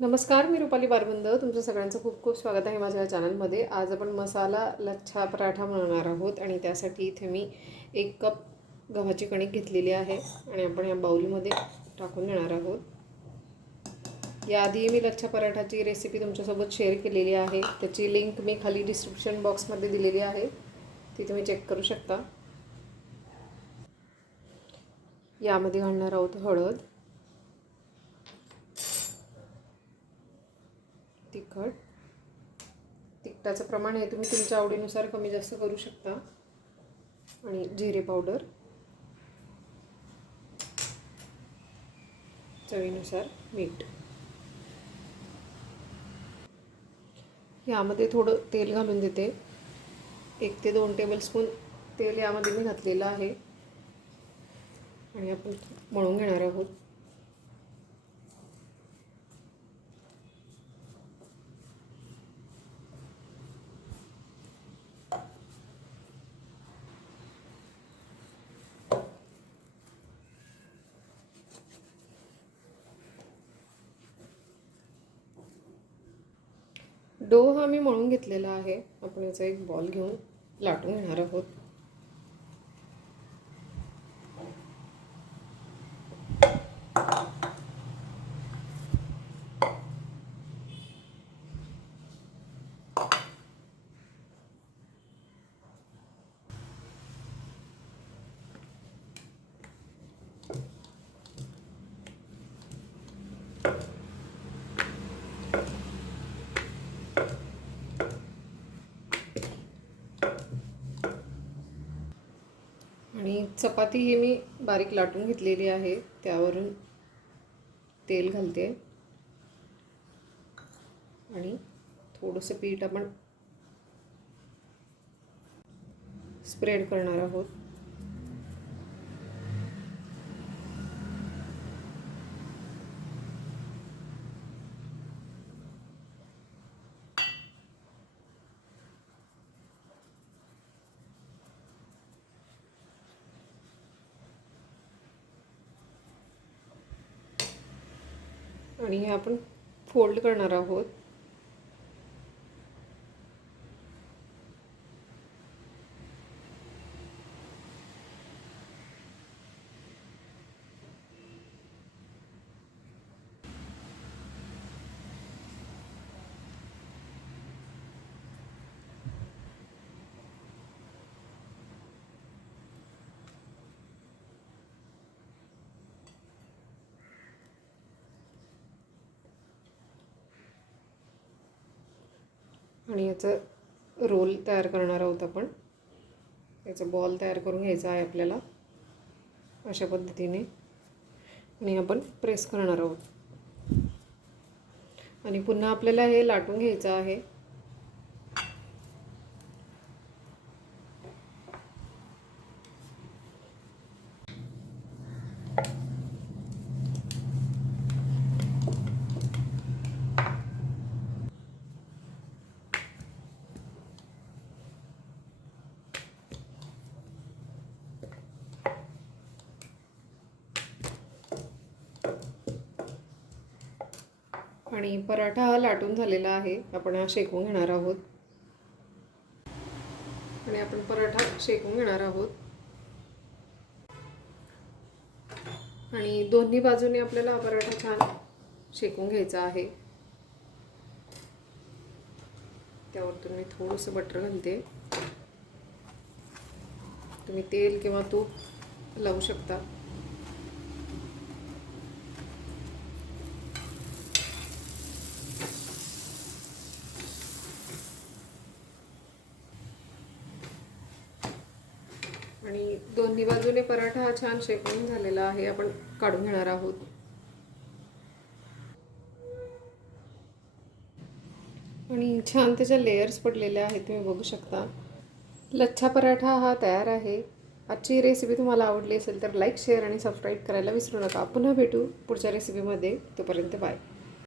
नमस्कार, मी रुपाली बारबंद. तुमचं सगळ्यांचं खूप खूप स्वागत आहे माझ्या चॅनलमध्ये. आज आपण मसाला लच्छा पराठा बनवणार आहोत आणि त्यासाठी इथे मी 1 कप गव्हाची कणिक घेतलेली आहे आणि आपण या बाउलमध्ये टाकून घेणार आहोत. याआधी मी लच्छा पराठाची रेसिपी तुमच्यासोबत शेअर केलेली आहे. त्याची लिंक मी खाली डिस्क्रिप्शन बॉक्समध्ये दिलेली आहे, ती तुम्ही चेक करू शकता. यामध्ये घालणार आहोत हळद, तिखट. तिखटाचं प्रमाण हे तुम्ही तुमच्या आवडीनुसार कमी जास्त करू शकता. आणि जिरे पावडर, चवीनुसार मीठ. यामध्ये थोडं तेल घालून देते. 1 ते 2 टेबलस्पून तेल यामध्ये मी घातलेलं आहे आणि आपण मळून घेणार आहोत. डो हा मी मळून घेतलेला आहे. आपण याचा एक बॉल घेऊन लाटून घेणार आहोत. आणि चपाती ही मी बारीक लाटून घेतलेली आहे. त्यावरून तेल घालते आणि थोडंसं पीठ आपण स्प्रेड करणार आहोत. आणि हे आपण फोल्ड करणार आहोत. आणि याचं रोल तयार करणार आहोत आपण. याचं बॉल तयार करून घ्यायचा आहे आपल्याला अशा पद्धतीने आणि आपण प्रेस करणार आहोत. आणि पुन्हा आपल्याला हे लाटून घ्यायचं आहे. आणि पराठा हा लाटून झालेला आहे. आपण हा शेकून घेणार आहोत. आणि आपण पराठा शेकून घेणार आहोत. आणि दोन्ही बाजूने आपल्याला हा पराठा छान शेकून घ्यायचा आहे. त्यावरतून मी थोडंसं बटर घालते. तुम्ही तेल किंवा तूप लावू शकता. आणि दोन्ही बाजूने पराठा हा छान शेकून झालेला आहे. आपण काढून घेणार आहोत. आणि छान त्याच्या लेयर्स पडलेले आहेत, तुम्ही बघू शकता. लच्छा पराठा हा तयार आहे. आजची रेसिपी तुम्हाला आवडली असेल तर लाईक, शेअर आणि सबस्क्राईब करायला विसरू नका. पुन्हा भेटू पुढच्या रेसिपीमध्ये. तोपर्यंत बाय.